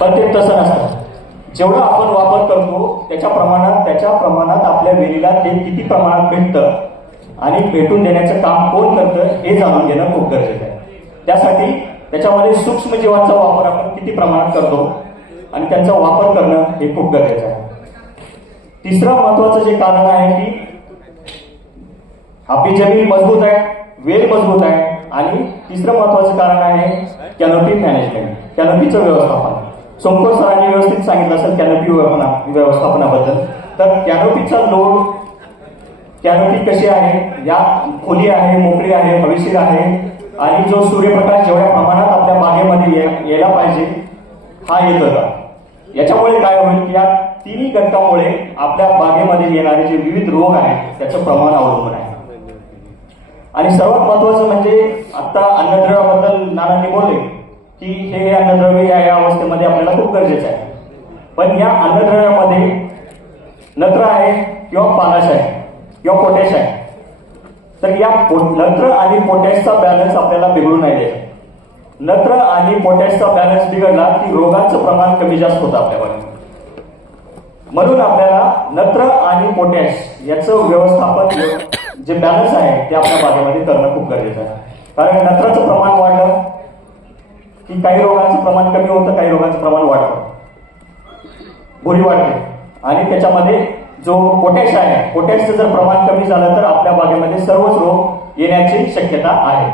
पण ते तसं नसतं. जेवढा आपण वापर करतो त्याच्या प्रमाणात आपल्या वेलीला ते किती प्रमाणात भेटतं आणि भेटून देण्याचं काम कोण करतं हे जाणून घेणं खूप गरजेचं आहे. त्यासाठी त्याच्यामध्ये सूक्ष्म जीवांचा वापर आपण किती प्रमाणात करतो आणि त्यांचा वापर करणं हे खूप गरजेचं आहे. तिसरं महत्वाचं जे कारण आहे की आपली जमीन मजबूत आहे, वेल मजबूत आहे आणि तिसरं महत्वाचं कारण आहे कॅनोपी मॅनेजमेंट, कॅनोपीचं व्यवस्थापन. सोमकर सरांनी व्यवस्थित सांगितलं असेल कॅनोपी व्यवस्थापनाबद्दल. तर कॅनोपीचा लोड, कॅनोपी कशी आहे, या खोली आहे, मोकळी आहे, हवेशीर आहे आणि जो सूर्यप्रकाश जेवढ्या प्रमाणात आपल्या बागेमध्ये यायला पाहिजे हा येतो का. याच्यामुळे काय होईल की या तिन्ही घटकामुळे आपल्या बागेमध्ये येणारे जे विविध रोग आहेत त्याचं प्रमाण अवलंबून आहे. आणि सर्वात महत्वाचं म्हणजे आता अन्नद्रव्याबद्दल नानांनी बोलले की हे अन्नद्रव्य या अवस्थेमध्ये आपल्याला खूप गरजेचं आहे. पण या अन्नद्रव्यामध्ये नत्र आहे किंवा पालाश आहे किंवा पोटॅश आहे. तर या नत्र आणि पोटॅशचा बॅलन्स आपल्याला बिघडू नाही द्यायचा. नत्र आणि पोटॅशचा बॅलन्स बिघडला की रोगांचं प्रमाण कमी जास्त होतं आपल्याकडे. म्हणून आपल्याला नत्र आणि पोटॅश याचं व्यवस्थापन जे बॅलन्स आहे ते आपल्या बागेमध्ये करणं खूप गरजेचं आहे. कारण नत्राचं प्रमाण वाढलं की काही रोगांचं प्रमाण कमी होतं, काही रोगांचं प्रमाण वाढतं, भुरी वाढते. आणि त्याच्यामध्ये जो पोटॅश आहे, पोटॅशचं जर प्रमाण कमी झालं तर आपल्या बागेमध्ये सर्वच रोग येण्याची शक्यता आहे.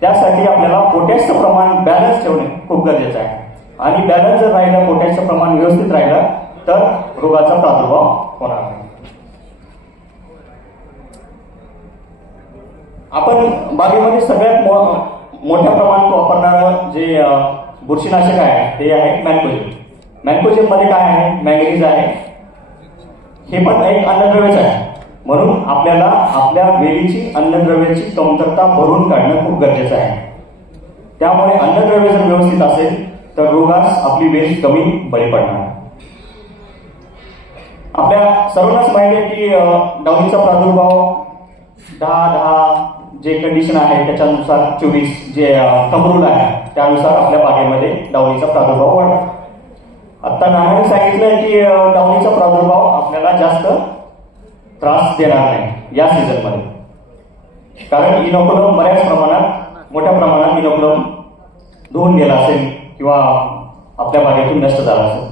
त्यासाठी आपल्याला पोटॅशचं प्रमाण बॅलन्स ठेवणे खूप गरजेचं आहे. आणि बॅलन्स जर राहिलं, पोटॅशचं प्रमाण व्यवस्थित राहिलं तर रोगाचा प्रादुर्भाव होणार नाही. आपण बागेमध्ये सगळ्यात मोठ्या प्रमाणात वापरणारं जे बुरशीनाशक आहे ते आहे मॅन्कोजेब. मॅन्कोजेब मध्ये काय आहे, मॅंगनीज आहे. हे पण एक अन्नद्रव्यच आहे. म्हणून आपल्याला आपल्या वेलीची अन्नद्रव्याची कमतरता भरून काढणं खूप गरजेचं आहे. त्यामुळे अन्नद्रव्य जर व्यवस्थित असेल तर रोगास आपली वेल कमी बळी पडणार. आपल्या सर्वांनाच माहिती आहे की डाऊनीचा प्रादुर्भाव 10-10 जे कंडिशन आहे त्याच्यानुसार 24 जे थंब रूल आहे त्यानुसार आपल्या बागेमध्ये डाऊनीचा प्रादुर्भाव वाढतो. आता नानाने सांगितलं की डाऊनीचा प्रादुर्भाव आपल्याला जास्त त्रास देणार नाही या सीझनमध्ये. कारण इनोकुलम बऱ्याच प्रमाणात, मोठ्या प्रमाणात इनोकुलम धुवून गेला असेल किंवा आपल्या बागेतून नष्ट झाला असेल.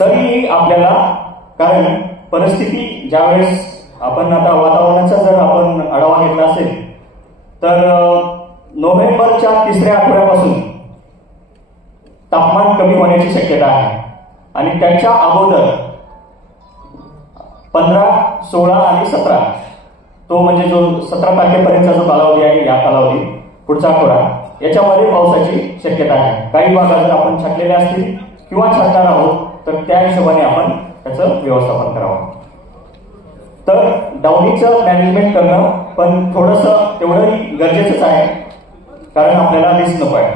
तरीही आपल्याला, कारण परिस्थिती ज्यावेळेस आपण आता वातावरणाचा जर आपण आढावा घेतला असेल तर नोव्हेंबरच्या 3ऱ्या आठवड्यापासून तापमान कमी होण्याची शक्यता आहे. आणि त्याच्या अगोदर 15, 16 आणि 17 तो म्हणजे जो 17 तारखेपर्यंतचा जो कालावधी आहे, या कालावधी पुढचा आठवडा याच्यामध्ये पावसाची शक्यता आहे. काही भागात जर आपण छाटलेले असतील किंवा छाटणार आहोत तर त्या हिशोबाने आपण त्याचं व्यवस्थापन करावं. तर डाऊनीचं मॅनेजमेंट करणं पण थोडंसं तेवढंही गरजेचंच आहे, कारण आपल्याला रिस्क नको आहे.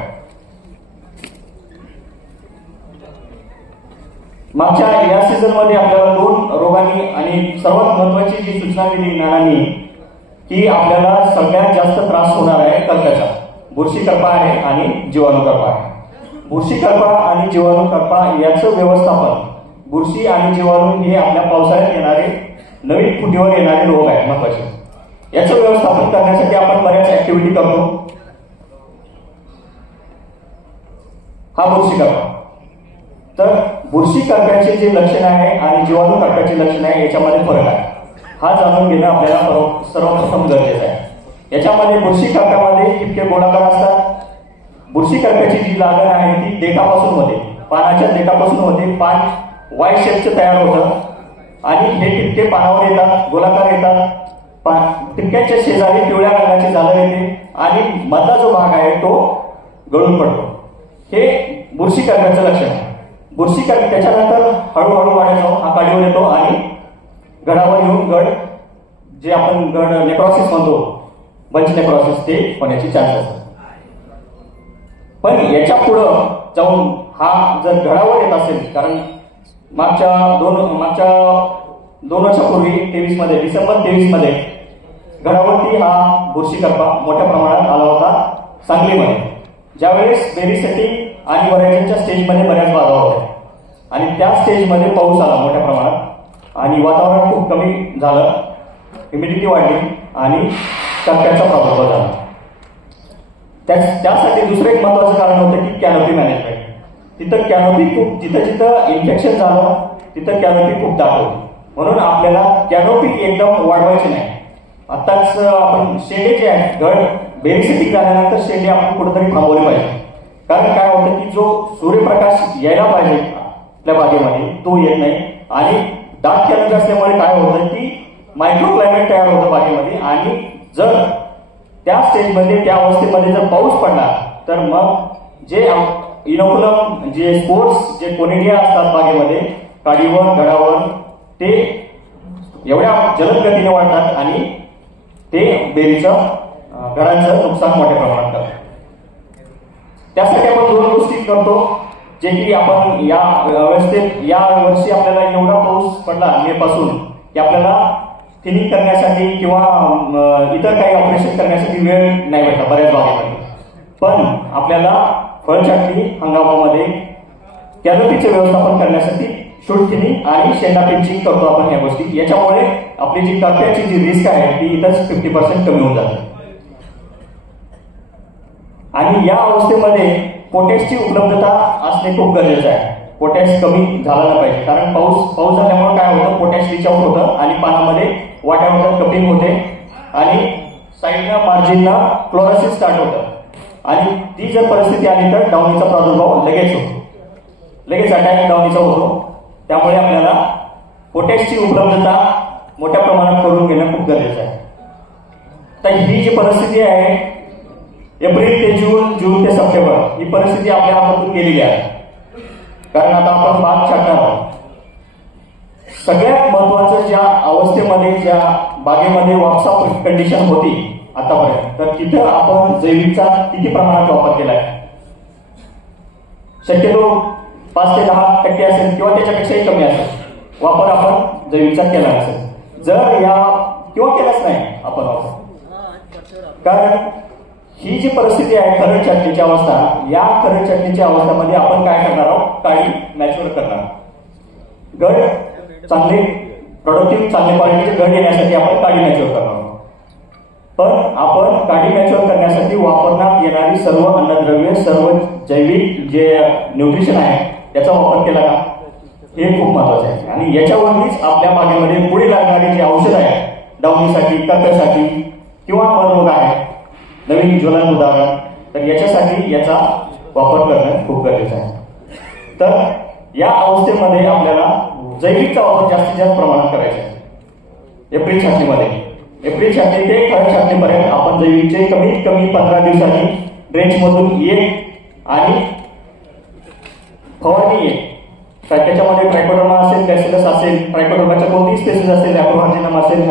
मागच्या या सीझनमध्ये आपल्याला 2 रोगांनी आणि सर्वात महत्वाची जी सूचना दिली नानांनी की आपल्याला सगळ्यात जास्त त्रास होणार आहे कर्काचा. बुरशीकरपा आहे आणि जीवाणूकरपा आहे. बुरशीकरपा आणि जीवाणूकरपा याचं व्यवस्थापन, बुरशी आणि जीवाणू हे आपल्या पावसाळ्यात येणारे नवीन फुटीवर येणारे रोग आहेत महत्वाचे. याचं व्यवस्थापन करण्यासाठी आपण बऱ्याच ऍक्टिव्हिटी करतो. हा बुरशीकरपा. तर बुरशीकरप्याचे जे लक्षण आहे आणि जीवाणू करप्याचे लक्षण आहे याच्यामध्ये फरक आहे. हा जाणून घेणं आपल्याला सर्वप्रथम गरजेचं आहे. याच्यामध्ये बुरशीकरप्यामध्ये ठिपके गोलाकार असतात. बुरशीकरप्याची जी लागण आहे ती देठापासून होते, पानाच्या देठापासून होते. पान वाय शेपचं तयार होतं आणि हे ठिपके पानावर येतात, गोलाकार येतात. ठिपक्यांच्या शेजारी पिवळ्या रंगाची झालर येते आणि मधला जो भाग आहे तो गळून पडतो. हे बुरशीकरप्याचं लक्षण आहे. बुरशीकरपी त्याच्यानंतर हळूहळू वाढतो, हा काडीवर येतो आणि गडावर येऊन गड, जे आपण गड नेक्रॉसिस म्हणतो, बंच नेक्रॉसिस, ते होण्याची चान्स असतात. पण याच्या पुढं जाऊन हा जर गडावर येत असेल, कारण मागच्या दोन वर्षापूर्वी 23 मध्ये, डिसेंबर 23 मध्ये गडावरती हा बुरशीकरपा मोठ्या प्रमाणात आला होता सांगलीमध्ये. ज्यावेळेस बेरीसाठी आणि व्हरायटीच्या स्टेजमध्ये बऱ्याच बाधा होत्या आणि त्या स्टेजमध्ये पाऊस आला मोठ्या प्रमाणात आणि वातावरण खूप कमी झालं, ह्युमिडिटी वाढली आणि करप्याचा प्रादुर्भाव झाला. त्यासाठी दुसरं एक महत्वाचं कारण होतं की कॅनोपी मॅनेजमेंट. तिथं कॅनोपी खूप जिथं इन्फेक्शन झालं तिथं कॅनोपी खूप दाट होती, म्हणून आपल्याला कॅनोपी एकदम वाढवायची नाही. आताच आपण शेंडे जे आहेत घड बेरिसिटिक झाल्यानंतर शेंडे आपण कुठेतरी थांबवले पाहिजे. कारण काय होतं की जो सूर्यप्रकाश यायला पाहिजे आपल्या बागेमध्ये तो येत नाही आणि दाट कॅनोपी असल्यामुळे काय होतं की मायक्रो क्लायमेट तयार होतं बागेमध्ये आणि जर त्या स्टेजमध्ये त्या अवस्थेमध्ये जर पाऊस पडला तर मग जे इनोकुलम जे स्पोर्स जे कोनिडिया असतात बागेमध्ये काडीवर घडावर ते एवढ्या जलद गतीने वाढतात आणि ते बेरीचं घडांचं नुकसान मोठ्या प्रमाणात करतात. त्यासाठी आपण दोन गोष्टी करतो जे की आपण या वर्षी आपल्याला एवढा पाऊस पडला मे पासून की आपल्याला थिनिंग करण्यासाठी किंवा इतर काही ऑपरेशन करण्यासाठी वेळ नाही भेटला बऱ्याच बागेमध्ये. पण आपल्याला फळछाटणी हंगामामध्ये कॅनोपीचे व्यवस्थापन करण्यासाठी शूट थिनिंग आणि शेंडा पिंचिंग करतो आपण या गोष्टी. याच्यामुळे आपली जी करप्याची जी रिस्क आहे ती इथंच 50% कमी होऊन जाते. आणि या अवस्थेमध्ये पोटॅशची उपलब्धता असणे खूप गरजेचं आहे. पोटॅश कमी झाला नाही पाहिजे कारण पाऊस झाल्यामुळे काय होतं पोटॅश रिच आउट होतं आणि पानामध्ये वाट्या होतात, कपिंग होते आणि साईडनं मार्जिनला क्लोरोसिस स्टार्ट होतं आणि ती जर परिस्थिती आली तर डाउनीचा प्रादुर्भाव लगेच होतो, लगेच अटॅक डाउनीचा होतो. त्यामुळे आपल्याला पोटॅशची उपलब्धता मोठ्या प्रमाणात करून घेणं खूप गरजेचं आहे. तर ही जी परिस्थिती आहे एप्रिल ते जून ते सप्टेंबर ही परिस्थिती आपल्या हातातून गेलेली आहे. कारण आता आपण बाग छाटणार आहोत. सगळ्यात महत्वाचं ज्या अवस्थेमध्ये ज्या बागेमध्ये वापसा कंडिशन होती आतापर्यंत तर तिथं आपण जैविकचा किती प्रमाणात वापर केलाय? शक्यतो 5 ते 10% असेल किंवा त्याच्यापेक्षाही कमी असेल वापर आपण जैविकचा केला असेल. जर या किंवा केलाच नाही आपण वापर. कारण ही जी परिस्थिती आहे खरड छाटणीची अवस्था, या खरड छाटणीच्या अवस्थेमध्ये आपण काय करणार आहोत? काळी मॅच्युअर करणार. घड चांगले प्रोडक्टिव्ह चांगल्या क्वालिटीचे घड येण्यासाठी आपण काळी मॅच्युअर करणार आहोत. पण आपण काळी मॅच्युअर करण्यासाठी वापरण्यात येणारी सर्व अन्नद्रव्य सर्व जैविक जे न्यूट्रिशन आहे त्याचा वापर केला का हे खूप महत्वाचं आहे. आणि याच्यावरतीच आपल्या बागेमध्ये पुढे लागणारी जी औषधं आहे डाउनीसाठी करप्यासाठी किंवा मररोग आहे नवीन ज्वलन उदाहरण तर याच्यासाठी याचा वापर करणं खूप गरजेचं आहे. तर या अवस्थेमध्ये आपल्याला जैविकचा वापर जास्तीत जास्त प्रमाणात करायचा आहे. एप्रिल छाटणी ते खरड छाटणीपर्यंत आपण जैविकचे कमीत कमी 15 दिवसांनी ड्रेंचमधून एक आणि फवारणी एक त्याच्यामध्ये ट्रायकोडर्मा असेल, बॅसिलस असेल, ट्रायकोडर्माच्या कोणतीही स्पेसिस असेल, ॲप्रोहार्जिनम असेल,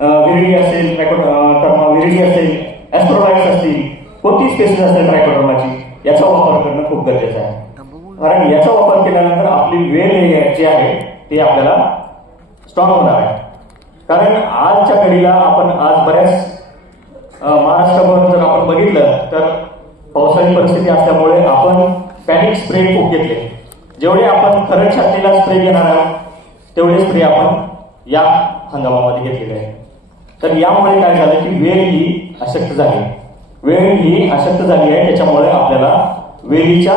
विरिडी असेल, विरिडी असेल, ॲस्ट्रोलाइट्स असतील, कोणतीही स्पेसिस असेल ट्रायकोडर्माची याचा वापर करणं खूप गरजेचं आहे. कारण याचा वापर केल्यानंतर आपली वेल जे आहे ते आपल्याला स्ट्रॉंग होणार आहे. कारण आजच्या घडीला आपण आज बऱ्याच महाराष्ट्रभर जर आपण बघितलं तर पावसाळी परिस्थिती असल्यामुळे आपण पॅनिक स्प्रे खूप घेतले. जेवढे आपण खरड छाटणीला स्प्रे घेणार आहोत तेवढे स्प्रे आपण या हंगामामध्ये घेतलेले आहे. तर यामुळे काय झालं की वेल ही अशक्त झाली आहे. त्याच्यामुळे आपल्याला वेलीच्या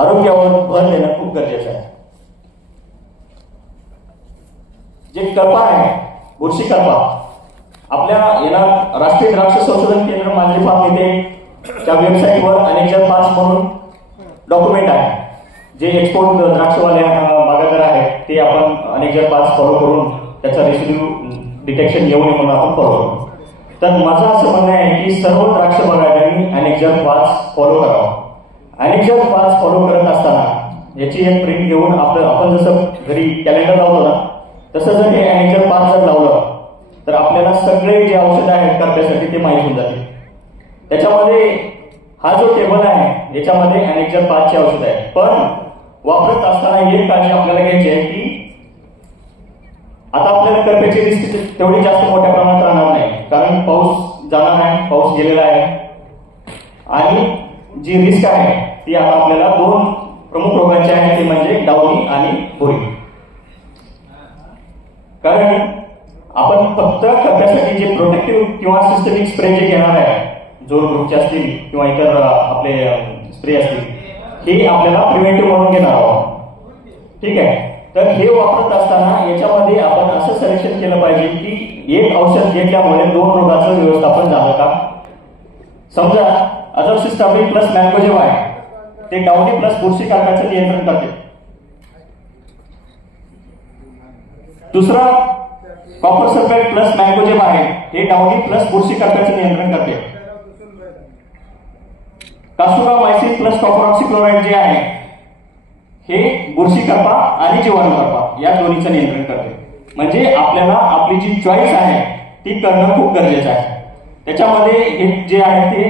आरोग्यावर भर देणं खूप गरजेचं आहे. जे करपा आहे बुरशी करपा आपल्या येणार राष्ट्रीय द्राक्ष संशोधन केंद्र मांजरी फार्म येथे त्या वेबसाईटवर अनेक 5 म्हणून डॉक्युमेंट आहे. जे एक्सपोर्ट द्राक्षवाल्या बागायतदार आहेत ते आपण अनेक 5 फॉलो करून त्याचा रेसिड्यू डिटेक्शन येऊ नये म्हणून आपण फॉलो करतो. तर माझं असं म्हणणं आहे की सर्व द्राक्ष बागायतदारांनी अनेक 5 फॉलो करावं. अनेक 5 फॉलो करत असताना याची एक प्रिंट घेऊन आपण जसं घरी कॅलेंडर लावतो ना तसं जर हे अनेक 5 जर लावलं तर आपल्याला सगळे जे औषधं आहेत करण्यासाठी ते माहीत होऊन जातील. त्याच्यामध्ये हा जो टेबल आहे याच्यामध्ये अनेक 5ची औषधं आहेत. पण वापरत असताना एक काळजी आपल्याला घ्यायची आहे की आता आपल्याला करप्याची रिस्क तेवढी जास्त मोठ्या प्रमाणात राहणार नाही. कारण पाऊस जाणार आहे, पाऊस गेलेला आहे आणि जी रिस्क आहे ती आता आपल्याला दोन प्रमुख रोगांची आहे, ते म्हणजे डावणी आणि भुरी. कारण आपण फक्त कप्प्यासाठी जे प्रोटेक्टिव्ह किंवा सिस्टमिक स्प्रे जे घेणार आहे, जो ग्रुपचे असतील किंवा इतर आपले स्प्रे असतील, हे आपल्याला प्रिव्हेंटिव्ह म्हणून घेणार आहोत. ठीक आहे. तर हे वापरत असताना याच्यामध्ये आपण असं सिलेक्शन केलं पाहिजे की एक औषध घेतल्यामुळे दोन रोगाचं व्यवस्थापन झालं का. समजा अझोसिस्टामिन प्लस मॅन्कोजेब आहे, ते डावणी प्लस बुरशी काटकाचं नियंत्रण करते. दुसरं कॉपर सल्फेट प्लस मॅन्कोजेब आहे, हे डावणी प्लस बुरशी काटकाचं नियंत्रण करते. कासुगामायसिन प्लस कॉपर ऑक्सिक्लोराइड जे आहे, हे बुरशी करपा आणि जीवाणू करपा या दोन्हीचं नियंत्रण करते. म्हणजे आपल्याला आपली जी चॉईस आहे ती करणं खूप गरजेचं आहे. त्याच्यामध्ये हे जे आहे ते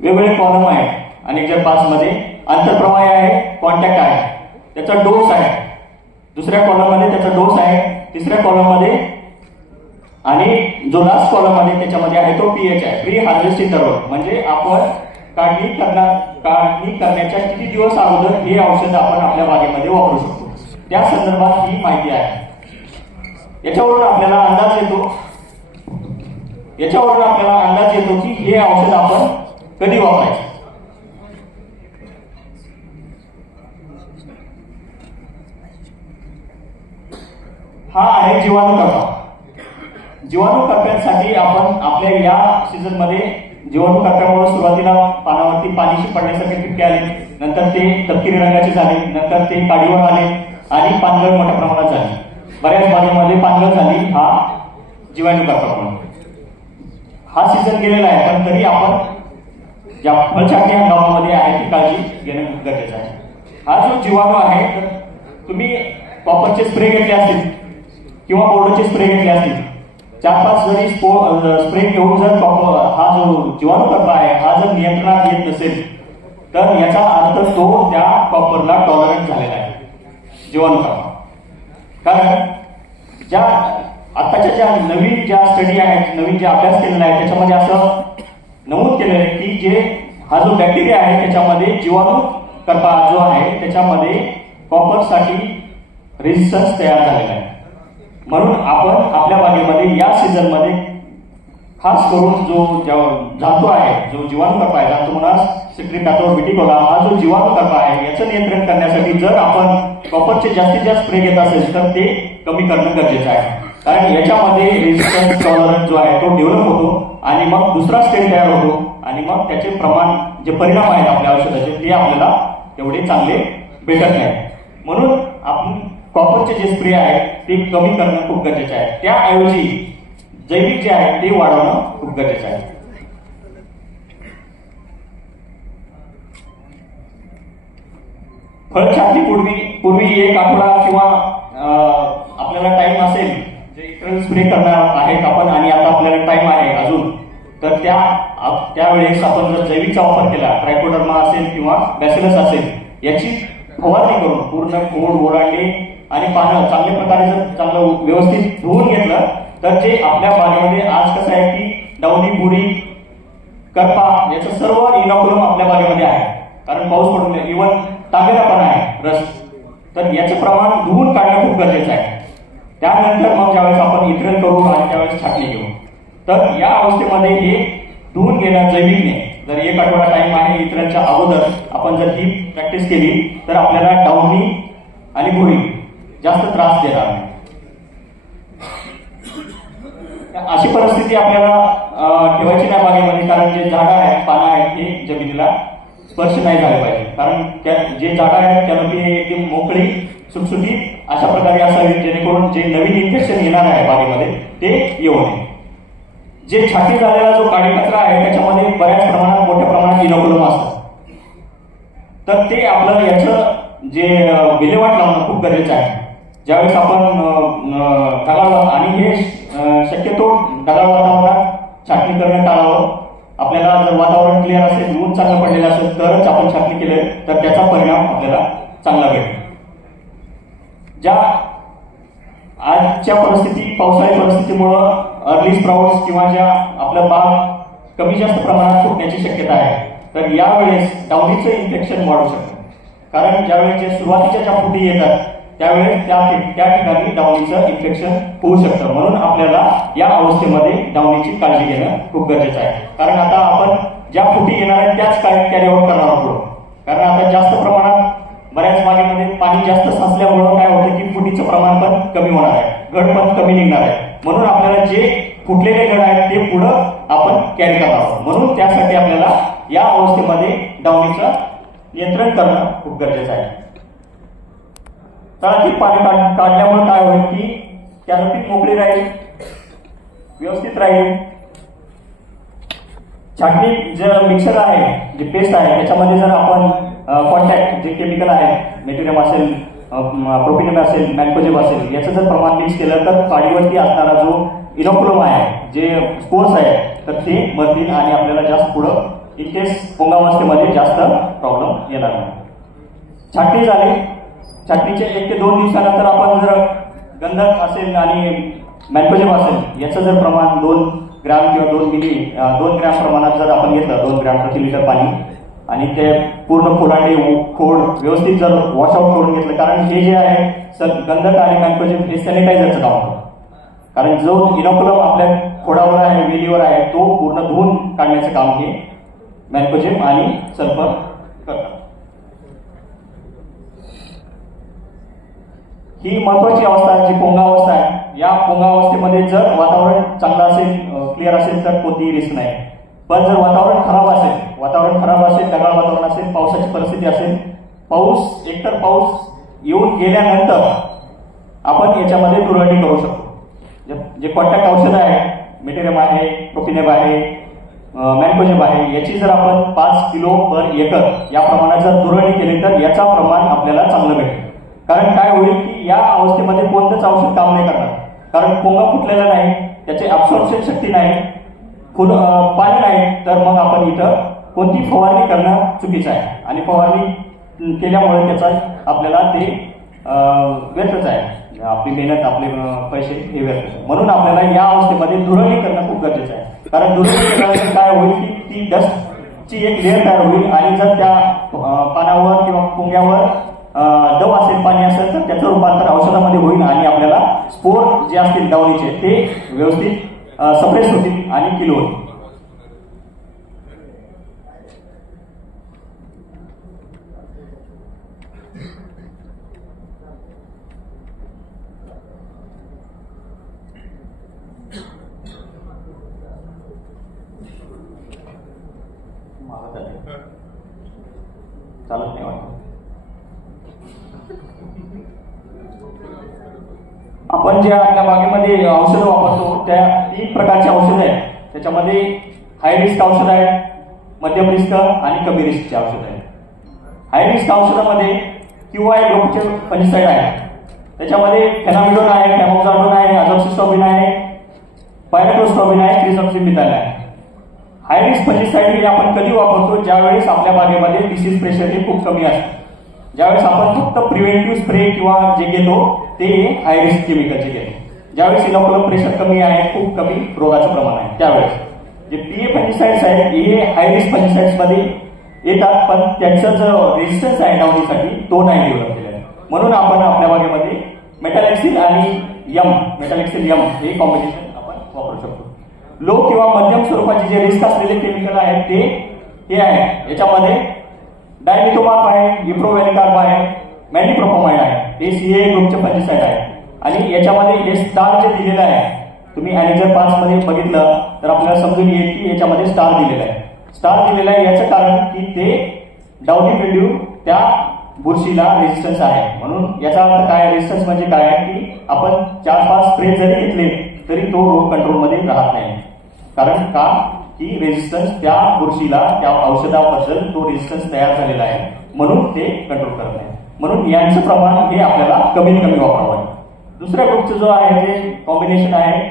वेगवेगळे कॉलम आहेत. आणि जर 5 मध्ये आंतरप्रवाही आहे, कॉन्टॅक्ट आहे, त्याचा डोस आहे. दुसऱ्या कॉलम मध्ये त्याचा डोस आहे. तिसऱ्या कॉलम मध्ये आणि जो लास्ट कॉलम मध्ये त्याच्यामध्ये आहे तो पीएच आहे, प्री हार्वेस्ट इंटरव्हल. म्हणजे आपण काढणी करण्याच्या किती दिवस अगोदर हे औषध आपण आपल्या बागेमध्ये वापरू शकतो, त्या संदर्भात ही माहिती आहे. याच्यावरून आपल्याला अंदाज येतो की हे औषध आपण कधी वापरायचं. हा आहे जीवाणू करपा. जीवाणू करप्यांसाठी आपण आपल्या या सीझन मध्ये जीवाणू करप्यामुळे सुरुवातीला पानावरती पाणी शिपडण्यासाठी ठिपके आले, नंतर ते तपकिरी रंगाचे झाले, नंतर ते काडीवर आले आणि पानगळ मोठ्या प्रमाणात झाली. बऱ्याच बागेमध्ये पानगळ झाली, हा जीवाणू करपामुळे. हा सीझन गेलेला आहे, पण तरी आपण ज्या फळछाटणी हंगामामध्ये आहे ती काळजी घेणं खूप गरजेचं आहे. हा जो जीवाणू आहे, तर तुम्ही कॉपरचे स्प्रे घेतले असतील किंवा बोर्डचे स्प्रे घेतले असतील, 4-5 जरी स्प्रे घेऊन जर हा जो जीवाणू करपा आहे हा जर नियंत्रणात येत नसेल, तर याचा अर्थ तो त्या कॉपरला टॉलरंट झालेला आहे, जीवाणू करपा. कारण ज्या आताच्या ज्या नवीन ज्या स्टडी आहेत, नवीन जे अभ्यास केलेला आहे, त्याच्यामध्ये असं नमूद केलं आहे की जे हा जो बॅक्टेरिया आहे त्याच्यामध्ये जीवाणू करपा जो आहे त्याच्यामध्ये कॉपरसाठी रेझिस्टन्स तयार झालेला आहे. म्हणून आपण आपल्या बागेमध्ये या सीझन मध्ये खास करून जो जंतू आहे, जो जीवाणू करपा आहे, जांतुमोनास सिट्रिकाटोर विटिकोला, हा जो जीवाणू करपा आहे याचं नियंत्रण करण्यासाठी जर आपण कॉपरचे जास्तीत जास्त स्प्रे घेत असेल तर ते कमी करणं गरजेचं आहे. कारण याच्यामध्ये रेझिस्टन्स टॉलरन्स जो आहे तो डेव्हलप होतो आणि मग दुसरा स्टेज तयार होतो आणि मग त्याचे प्रमाण, जे परिणाम आहेत आपल्या औषधाचे, ते आपल्याला तेवढे चांगले भेटत नाही. म्हणून आपण कॉपरचे जे स्प्रे आहेत ते कमी करणं खूप गरजेचं आहे. त्याऐवजी जैविक जे आहे ते वाढवणं खूप गरजेचं आहे. फळ छाटणीपूर्वी 1 आठवडा किंवा आपल्याला टाइम असेल, जे इतर स्प्रे करणार आहेत आपण आणि आता आपल्याला टाइम आहे अजून, तर त्यावेळेस आपण जर जैविकचा वापर केला, ट्रायकोडर्मा असेल किंवा बॅसिलस असेल, याची फवारणी करून पूर्ण खोड, ओरांडे आणि पानं चांगल्या प्रकारे जर चांगलं व्यवस्थित धुवून घेतलं, तर जे आपल्या बागेमध्ये आज कसं आहे की डावणी, बुरी, करपा याचं सर्व इनॉक्युलम आपल्या बागेमध्ये आहे. कारण पाऊस पडून इव्हन तांबेरा पण आहे, रस. तर याचं प्रमाण धुवून काढणं खूप गरजेचं आहे. त्यानंतर मग ज्यावेळेस आपण इतरण करू आणि त्यावेळेस छाटणी घेऊ, तर या अवस्थेमध्ये हे धुवून घेणं जैविकने, जर 1 आठवडा टाइम आहे इतरांच्या अगोदर आपण जर ही प्रॅक्टिस केली तर आपल्याला डावणी आणि बुरी जास्त त्रास देणार नाही. अशी परिस्थिती आपल्याला ठेवायची नाही बागेमध्ये. कारण जे झाडं आहेत, पानं आहेत, हे जमिनीला स्पर्श नाही झाले पाहिजे. कारण जे झाडं आहेत त्यामध्ये एकदम मोकळी, सुटसुटीत अशा प्रकारे असावी, जेणेकरून जे नवीन इन्फेक्शन येणार आहे बागेमध्ये ते येऊ नये. जे छाटणी झालेला जो काडी कचरा आहे त्याच्यामध्ये बऱ्याच प्रमाणात, मोठ्या प्रमाणात इनॉक्युलम असतात. तर ते आपल्याला याचं जे विल्हेवाट लावणं खूप गरजेचं आहे. ज्यावेळेस आपण ढगाळ, आणि हे शक्यतो ढगाळ वातावरणात छाटणी करणं टाळावं. आपल्याला जर वातावरण क्लिअर असेल, ऊन चांगलं पडलेलं असेल तरच आपण छाटणी केली तर त्याचा परिणाम आपल्याला चांगला भेटेल. ज्या आजच्या परिस्थिती, पावसाळी परिस्थितीमुळं अर्ली स्प्राउट्स किंवा ज्या आपल्या बाग कमी जास्त प्रमाणात फुटण्याची शक्यता आहे, तर यावेळेस डावणीचं इन्फेक्शन वाढू शकतं. कारण ज्यावेळेस जे सुरुवातीच्या ज्या फुटी येतात त्यावेळेस त्या ठिकाणी डावणीचं इन्फेक्शन होऊ शकतं. म्हणून आपल्याला या अवस्थेमध्ये डावणीची काळजी घेणं खूप गरजेचं आहे. कारण आता आपण ज्या फुटी येणार आहेत त्याच कॅरी आउट करणार आहोत. कारण आता जास्त प्रमाणात बऱ्याच बागेमध्ये पाणी जास्त साचल्यामुळं काय होतं की फुटीचं प्रमाण पण कमी होणार आहे, घड पण कमी निघणार आहे. म्हणून आपल्याला जे फुटलेले घड आहेत ते पुढं आपण कॅरी करणार आहोत. म्हणून त्यासाठी आपल्याला या अवस्थेमध्ये डावणीचं नियंत्रण करणं खूप गरजेचं आहे. तळातील पाणी काढल्यामुळे काय होईल की कॅनोपी मोकळी राहील, व्यवस्थित राहील. छाटणी जे मिक्सर आहे, जे पेस्ट आहे, त्याच्यामध्ये जर आपण कॉन्टॅक्ट जे केमिकल आहे, मेट्रियम असेल, प्रोपिनियम असेल, मॅन्कोजेब असेल, याचं जर प्रमाण मिक्स केलं तर काडीवरती असणारा जो इनोक्युलम आहे, जे स्पोर्स आहे, तर ते मरतील आणि आपल्याला जास्त पुढं इन केस पुंगावस्थेमध्ये जास्त प्रॉब्लेम येणार नाही. छाटणी झाली. छाटणीचे 1 ते 2 दिवसानंतर आपण जर गंधक असेल आणि मॅन्कोजेब असेल याचं जर प्रमाण 2 ग्रॅम किंवा 2 ग्रॅम प्रमाणात जर आपण घेतलं, 2 ग्रॅम प्रति लिटर पाणी, आणि ते पूर्ण खोडांडे खोड व्यवस्थित जर वॉशआउट करून घेतलं. कारण हे जे आहे गंधक आणि मॅन्कोजेब हे सॅनिटायझरचं काम होतं. कारण जो इनोक्युलम आपल्या खोडावर आहे, वेलीवर आहे, तो पूर्ण धुवून काढण्याचं काम हे मॅन्कोजेब आणि सल्फर करतात. ही महत्वाची अवस्था जी पोंगा अवस्था आहे. या पोंगा अवस्थेमध्ये जर वातावरण चांगलं असेल, क्लिअर असेल तर कोणतीही रिस्क नाही. पण जर वातावरण खराब असेल, ढगाळ वातावरण असेल, पावसाची परिस्थिती असेल, एकतर पाऊस येऊन गेल्यानंतर आपण याच्यामध्ये दुर्घटना करू शकतो. जे कॉन्टॅक्ट औषध आहे, मेटेरियम आहे, प्रोपिनियम आहे, मॅन्कोजेब आहे, याची जर आपण 5 किलो पर एकर या प्रमाणात जर दुर्घटना केली तर याचा प्रमाण आपल्याला चांगलं भेटेल. कारण काय होईल की या अवस्थेमध्ये कोणतंच औषध काम नाही करणार. कारण पोंगा फुटलेला नाही, त्याची ऍब्सॉर्प्शन शक्ती नाही, पाणी नाही, तर मग आपण इथं कोणती फवारणी करणं चुकीचं आहे. आणि फवारणी केल्यामुळे त्याचा आपल्याला ते व्यर्थच आहे. आपली मेहनत, आपले पैसे हे व्यर्थ आहे. म्हणून आपल्याला या अवस्थेमध्ये दुर्घटना करणं खूप गरजेचं आहे. कारण दुर्घटना केल्यानंतर काय होईल की ती डस्टची एक लेअर तयार होईल आणि जर त्या पानावर किंवा पोंग्यावर दव असेल, पाणी असेल, तर त्याचं रूपांतर औषधामध्ये होईल आणि आपल्याला स्पोर जे असतील डावणीचे ते व्यवस्थित सप्रेस होतील आणि किलो होतील. चालत नाही वाटत. आपण जे आपल्या बागेमध्ये औषधं वापरतो त्या 3 प्रकारचे औषधं आहेत. त्याच्यामध्ये हाय रिस्क औषध आहे, मध्यम रिस्क आणि कमी रिस्कचे औषध आहे. हाय रिस्क औषधामध्ये QI ग्रुपचे फंजिसाइड आहे. त्याच्यामध्ये फेनामिडोन आहे, फॅमोक्झाडोन आहे, अझॉक्सिस्ट्रॉबिन आहे, पायरेट्रोस्ट्रॉबिन आहे, क्रिसॉक्सिमिथाइल आहे. हाय रिस्क फंजिसाइड हे आपण कधी वापरतो? ज्यावेळेस आपल्या बागेमध्ये डिसीज प्रेशर हे खूप कमी असतं. ज्यावेळेस आपण फक्त प्रिव्हेंटिव्ह स्प्रे किंवा जे घेतो ते हाय रिस्क केमिकलचे घेतो. ज्यावेळेस इनोक्युलम प्रेशर कमी आहे, खूप कमी रोगाचं प्रमाण आहे, त्यावेळेस जे PA फंजिसाइड्स आहेत हे हाय रिस्क फंजिसाइड्स मध्ये येतात. पण त्याचा जो रेजिस्टन्स आहे डावणीसाठी तो नाही डेव्हलप केलेला आहे. म्हणून आपण आपल्या बागेमध्ये मेटॅलेक्सिल आणि मेटॅलेक्सिल हे कॉम्बिनेशन आपण वापरू शकतो. लो किंवा मध्यम स्वरूपाचे जे रिस्क असलेले केमिकल आहेत ते हे आहे. याच्यामध्ये डायमिथोमार्प आहे, इप्रोव्हेलिकार्ब आहे, मॅनिप्रोपोमाइड आहे, हे CA ग्रुपचे फंजिसाइड आहे. आणि याच्यामध्ये हे स्टार जे दिलेलं आहे, तुम्ही अॅनेजर 5 मध्ये बघितलं तर आपल्याला समजून येईल की याच्यामध्ये स्टार दिलेला आहे. स्टार दिलेला आहे याचं कारण की ते डाउनी मिल्ड्यू त्या बुरशीला रेजिस्टन्स आहे. म्हणून याचा अर्थ काय, रेजिस्टन्स म्हणजे काय आहे की आपण 4-5 स्प्रे जरी घेतले तरी तो रोग कंट्रोलमध्ये राहत नाही. कारण का की रेजिस्टन्स त्या बुरशीला, त्या औषधाबद्दल तो रेजिस्टन्स तयार झालेला आहे, म्हणून ते कंट्रोल करत नाही. म्हणून यांचं प्रमाण हे आपल्याला कमीत कमी वापरावं आहे. दुसऱ्या ग्रुपचं जो आहे ते कॉम्बिनेशन आहे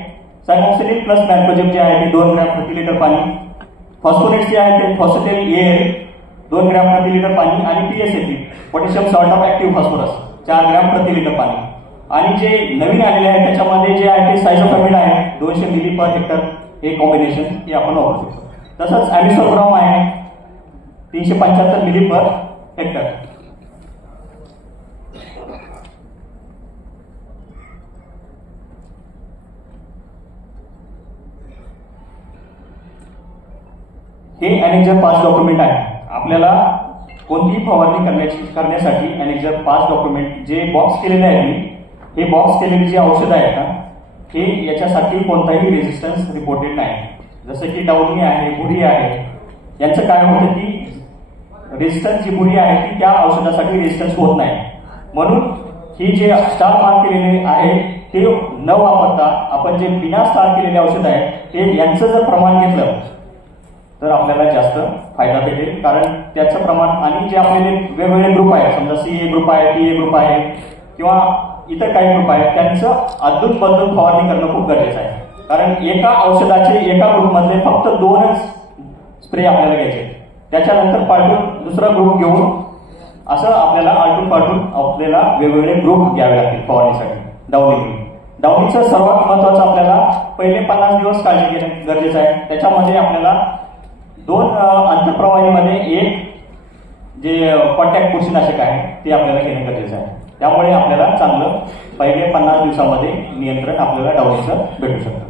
सायमोक्सिलिन प्लस मॅन्कोजेब जे आहे ते 2 ग्रॅम प्रति लिटर पाणी, फॉस्फोनेट जे आहे ते फॉस्फेटेल AL 2 ग्रॅम प्रति लिटर पाणी आणि PSAP potassium salt of active phosphorus 4 gram प्रति लिटर पाणी. आणि जे नवीन आलेले आहे त्याच्यामध्ये जे आहे ते सायझोफॅमिड आहे 200 मिली पर हेक्टर, हे कॉम्बिनेशन हे आपण वापरू शकतो. तसंच ॲमिसोब्राम आहे 375 मिली पर हेक्टर. हे ॲनेक्झर 5 डॉक्युमेंट आहे. आपल्याला कोणतीही फवारणी करण्यासाठी ॲनेक्झर 5 डॉक्युमेंट जे बॉक्स केलेले आहे, हे बॉक्स केलेली जी औषधं आहेत ना, हे याच्यासाठी कोणताही रेजिस्टन्स रिपोर्टेड नाही. जसं की डाउनी आहे, भुरी आहे, यांचं काय होतं की रेजिस्टन्स जी भुरी आहे ती त्या औषधासाठी रेजिस्टन्स होत नाही. म्हणून ही जे स्टार मार्क केलेले आहे ते न वापरता आपण जे बिना स्टार केलेले औषध आहे ते यांचं जर प्रमाण घेतलं तर आपल्याला जास्त फायदा भेटेल. कारण त्याचं प्रमाण आणि जे आपले वेगवेगळे ग्रुप आहेत, समजा CA ग्रुप आहे, PA ग्रुप आहे किंवा इतर काही ग्रुप आहेत, त्यांचं अदून बदलून फवारणी करणं खूप गरजेचं आहे. कारण एका औषधाचे एका ग्रुपमधले फक्त 2च स्प्रे आपल्याला घ्यायचे. त्याच्यानंतर पालटून दुसरा ग्रुप घेऊन असं आपल्याला आलटून पालटून आपल्याला वेगवेगळे ग्रुप घ्यावे लागतील फवारणीसाठी. डाउनीचं सर्वात महत्वाचं आपल्याला पहिले 50 दिवस काळजी घेणं गरजेचं आहे. त्याच्यामध्ये आपल्याला 2 अंतप्रवाहीमध्ये एक जे कॉन्टॅक्ट बुरशीनाशक आहे ते आपल्याला घेणं गरजेचं आहे. त्यामुळे आपल्याला चांगलं पहिले 50 दिवसामध्ये नियंत्रण आपल्याला डाउनीचं भेटू शकतं.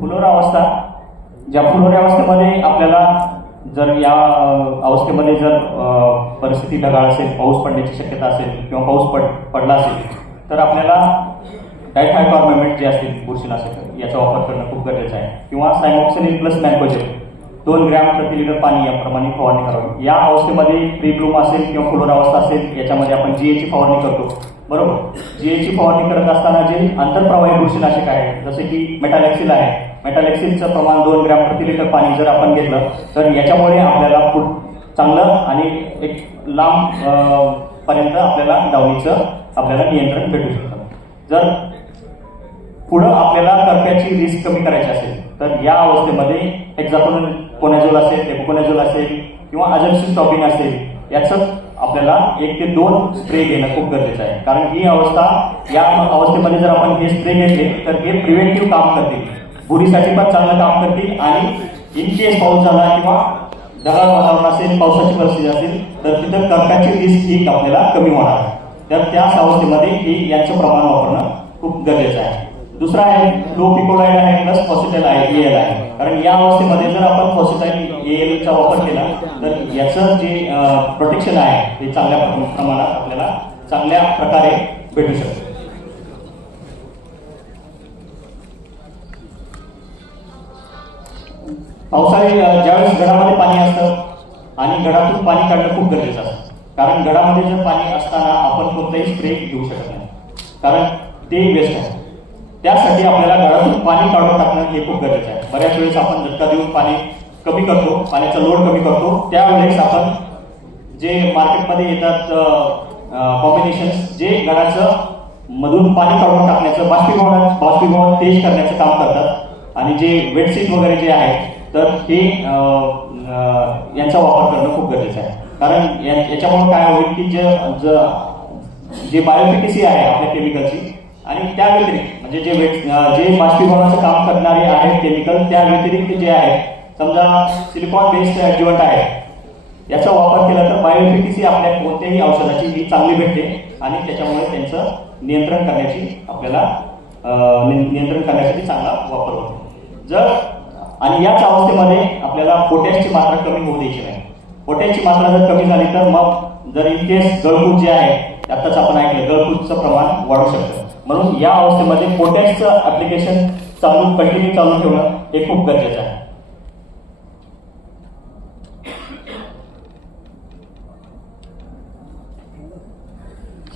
फुलोरा अवस्था, ज्या फुलोऱ्या अवस्थेमध्ये आपल्याला जर या अवस्थेमध्ये जर परिस्थिती ढगाळ असेल, पाऊस पडण्याची शक्यता असेल किंवा पाऊस पडला असेल तर आपल्याला डायथायकॉर्नमेंट जे असतील बुरशीनाशक याचा वापर करणं खूप गरजेचं आहे. किंवा सायमॉक्सिलिन प्लस मॅन्कोजेब 2 ग्रॅम प्रति लिटर पाणी याप्रमाणे फवारणी करावी. या अवस्थेमध्ये प्री ब्लूम असेल किंवा फुलोरा अवस्था असेल याच्यामध्ये आपण GA ची फवारणी करतो, बरोबर. GA ची फवारणी करत असताना जे आंतरप्रवाही बुरशीनाशक आहे जसे की मेटालेक्सिल आहे, मेटालेक्सिलचं प्रमाण 2 ग्रॅम प्रति लिटर पाणी जर आपण घेतलं तर याच्यामुळे आपल्याला चांगलं आणि एक लांब पर्यंत आपल्याला डाउनीचं आपल्याला नियंत्रण भेटू शकतं. जर पुढं आपल्याला करप्याची रिस्क कमी करायची असेल तर या अवस्थेमध्ये हेक्साकोनाझोल असेल, एपोकोनाझोल असेल किंवा अजन्सिस्टॉबिन असेल याचं आपल्याला 1 ते 2 स्प्रे घेणं खूप गरजेचं आहे. कारण ही अवस्था, या अवस्थेमध्ये जर आपण हे स्प्रे घेतले तर हे प्रिव्हेंटिव्ह काम करतील, बुरीसाठी पण चांगलं काम करतील आणि इन केस पाऊस झाला किंवा ढगाळ वातावरण असेल, पावसाची परिस्थिती असेल तर तिथं करप्याची रिस्क ही आपल्याला कमी होणार. तर त्याच अवस्थेमध्ये ही यांचं प्रमाण वापरणं खूप गरजेचं आहे. दुसरा आहे फ्लोपिकोलाइड आहे प्लस फॉसिटाईल आहे, AL आहे. कारण या अवस्थेमध्ये जर आपण फॉसिटाईल AL चा वापर केला तर याचं जे प्रोटेक्शन आहे ते चांगल्या प्रमाणात आपल्याला चांगल्या प्रकारे भेटू शकतं. पावसाळी ज्यावेळेस गडामध्ये पाणी असतं आणि गडातून पाणी काढणं खूप गरजेचं असतं. कारण गडामध्ये जर पाणी असताना आपण कोणताही स्प्रे घेऊ शकत नाही, कारण ते वेस्ट आहे. त्यासाठी आपल्याला गडातून पाणी काढून टाकणं हे खूप गरजेचं आहे. बऱ्याच वेळेस आपण झटका देऊन पाणी कमी करतो, पाण्याचा लोड कमी करतो. त्यावेळेस आपण जे मार्केटमध्ये येतात कॉम्बिनेशन्स जे गडाचं मधून पाणी काढून टाकण्याचं बाष्पीभवन तेज करण्याचं काम करतात आणि जे वेटसीट वगैरे जे आहे तर हे यांचा वापर करणं खूप गरजेचं आहे. कारण याच्यामुळे काय होईल की जे बायोफिकेसी आहे आपल्या केमिकलची आणि त्या व्यतिरिक्त म्हणजे जे बाष्पीभवनाचं काम करणारे आहेत केमिकल, त्या व्यतिरिक्त जे आहे समजा सिलिकॉन बेस्ड ऍडज्युव्हंट आहे याचा वापर केला तर बायोफिकेसी आपल्या कोणत्याही औषधाची ही चांगली भेटते आणि त्याच्यामुळे त्यांचं नियंत्रण करण्यासाठी चांगला वापर होतो. आणि याच अवस्थेमध्ये आपल्याला पोटॅशची मात्रा कमी होऊ द्यायची नाही. पोटॅशची मात्रा जर कमी झाली तर मग जर इन केस गळकूट जे आहे आताच आपण ऐकलं गळकूटचं प्रमाण वाढू शकतं. म्हणून या अवस्थेमध्ये पोटॅशचं ऍप्लिकेशन कंटिन्यू चालू ठेवणं हे खूप गरजेचं आहे.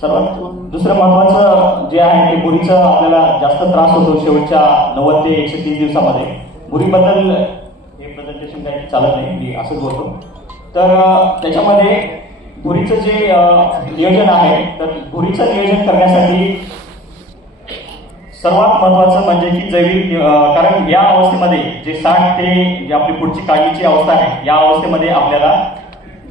सर्वात दुसरं महत्वाचं जे आहे ते बुरीचं आपल्याला जास्त त्रास होतो शेवटच्या 90 ते 130 दिवसामध्ये. बुरीबद्दल हे प्रेझेंटेशन काही चालत नाही, मी असंच बोलतो. तर त्याच्यामध्ये बुरीचं जे नियोजन आहे तर बुरीचं नियोजन करण्यासाठी सर्वात महत्वाचं म्हणजे की जैविक, कारण या अवस्थेमध्ये जे 60 ते जी आपली पुढची काढणीची अवस्था आहे या अवस्थेमध्ये आपल्याला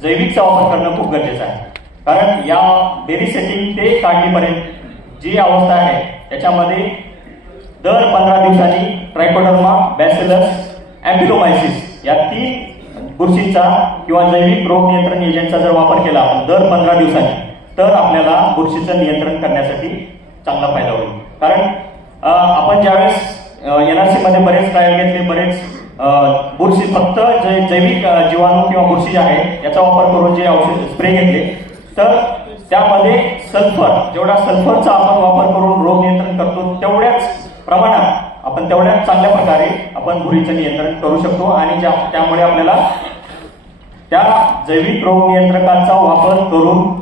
जैविकचा वापर करणं खूप गरजेचं आहे. कारण या बेरी सेटिंग ते काढणीपर्यंत जी अवस्था आहे त्याच्यामध्ये दर 15 दिवसांनी ट्रायकोडर्मा, बॅसिलस, अँफिलोमायसिस या 3 बुरशीचा किंवा जैविक रोग नियंत्रण एजंटचा जर वापर केला आपण दर 15 दिवसांनी तर आपल्याला बुरशीचं नियंत्रण करण्यासाठी चांगला फायदा होईल. कारण आपण ज्यावेळेस NRC मध्ये बरेच ट्रायल घेतले, बरेच बुरशी फक्त जे जैविक जीवाणू किंवा बुरशी आहे याचा वापर करून जे औषध स्प्रे घेतले तर त्यामध्ये सल्फर, जेवढा सल्फरचा आपण वापर करून रोग नियंत्रण करतो तेवढ्याच प्रमाणात आपण तेवढ्याच चांगल्या प्रकारे आपण बुरशीचं नियंत्रण करू शकतो. आणि त्यामुळे आपल्याला त्या जैविक रोग नियंत्रकांचा वापर करून